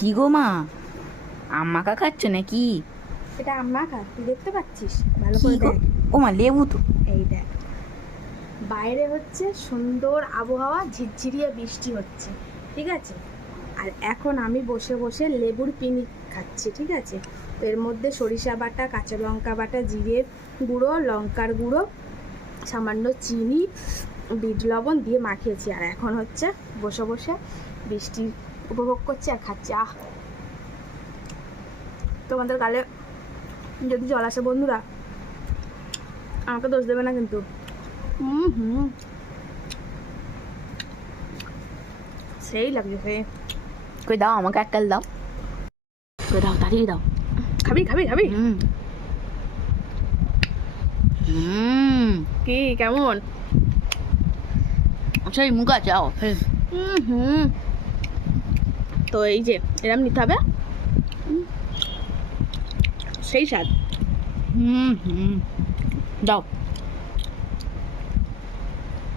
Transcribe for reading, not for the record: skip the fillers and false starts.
কি গো মা, আম মাখা খাচ্ছ নাকি? এটা আম্মা খা, তুই দেখতে পাচ্ছিস? ভালো কি করে গো? দেখ। ও মা, লেবু তো। এই দেখ, বাইরে হচ্ছে সুন্দর আবহাওয়া, ঝিরঝিরিয়ে বৃষ্টি হচ্ছে, ঠিক আছে? আর এখন আমি বসে বসে লেবুর পিনিক খাচ্ছি, ঠিক আছে? তো এর মধ্যে সরিষা বাটা, কাঁচা লঙ্কা বাটা, জিরে গুঁড়ো, লঙ্কার গুঁড়ো, সামান্য চিনি, বিট লবণ দিয়ে মাখিয়েছি। আর এখন হচ্ছে বসে বসে বৃষ্টি উপভোগ করছি আর খাচ্ছি। তোমাদের গালে যদি জল আসে বন্ধুরা, আমাকে দোষ দেবে না কিন্তু। হুম, সেই লাগছে সেই। কই দাও, আমাকে একটা দাও। কই দাও, তাড়িয়ে দাও। খাবি খাবি খাবি? হুম হুম। কি কেমন? সেই মুখা চাও। হুম, তো এই যে এরম নিতে হবে, সেই স্বাদ। হুম, দাও।